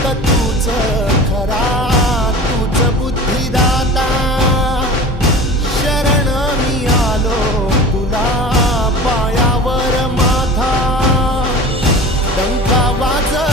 फक्त तूच खरा, तूच बुद्धिदाता. शरण मी आलो तुला, पायावर माझा डंका वाजविला